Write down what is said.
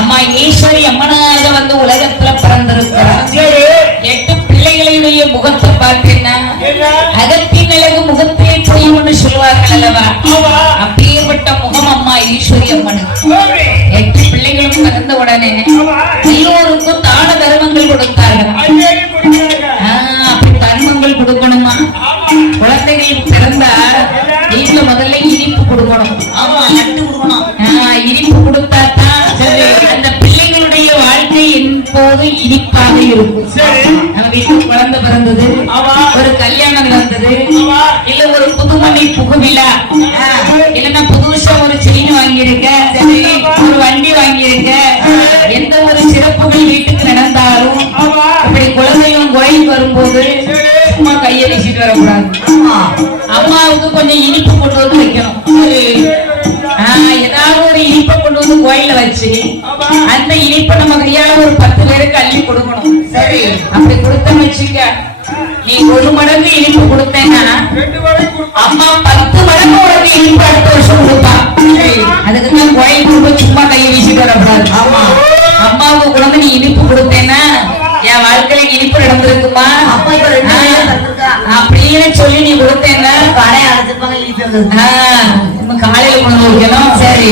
அம்மா ஈஸ்வரி அம்மனாக வந்து உலகத்துல பிறந்திருக்கிறார். 8 பிள்ளைகளுடைய முகத்தை பார்த்தீங்கன்னா அகத்தின் அழகு முகத்திலே புரியும்னு சொல்லுவார்கள் அல்லவா? அப்பேற்பட்ட முகம் அம்மா ஈஸ்வரி அம்மனுக்கு. 8 பிள்ளைகளும் பிறந்த உடனே எல்லோருக்கும் தான தர்மங்கள் கொடுத்தார்கள். அப்படி தர்மங்கள் கொடுக்கணுமா? குழந்தைகள் பிறந்தா வீட்டுல முதல்ல இனிப்பு கொடுக்கணும். இனிப்பு கொடுத்தாத்தான் அந்த பிள்ளைகளுடைய வாழ்க்கை எப்போது இனிப்பாக இருக்கும். நம்ம வீட்டுக்கு குழந்தை பிறந்தது, ஒரு கல்யாணம் நடந்தது, இல்ல ஒரு புதுமணி புகுவிழா, இல்லன்னா புதுசா ஒரு செயின் வாங்கியிருக்க, ஒரு வண்டி வாங்கியிருக்க, எந்த ஒரு சிறப்புகள் வீட்டுக்கு நடந்தாலும் அப்படி குழந்தையும் கோயில் வரும்போது சும்மா கையை வீசிட்டு வரக்கூடாது. அம்மாவுக்கு கொஞ்சம் இனிப்பு கொண்டு வந்து வைக்கணும். ஏதாவது ஒரு இனிப்பை கொண்டு வந்து கோயில வச்சு அந்த இனிப்பை நம்ம கையால ஒரு 10 பேருக்கு அள்ளி கொடுக்கணும். சரி, அப்படி கொடுத்த வச்சுக்க, நீ 1 மடங்கு இனிப்பு கொடுத்தேன்னா அம்மா 10 மடங்கு உனக்கு இனிப்பு அடுத்த வருஷம் கொடுப்பா. அதுக்குதான் கோயில் கொடுக்க சும்மா கையை வீசிட்டு வரக்கூடாது. ஆமா, அம்மாவுக்கு குழந்தை நீ இனிப்பு கொடுத்தேன்னா என் வாழ்க்கையில இனிப்பு நடந்திருக்குமா அப்படின்னு சொல்லி நீ கொடுத்தேன்னா காலையில கொண்டு வைக்கணும். சரி,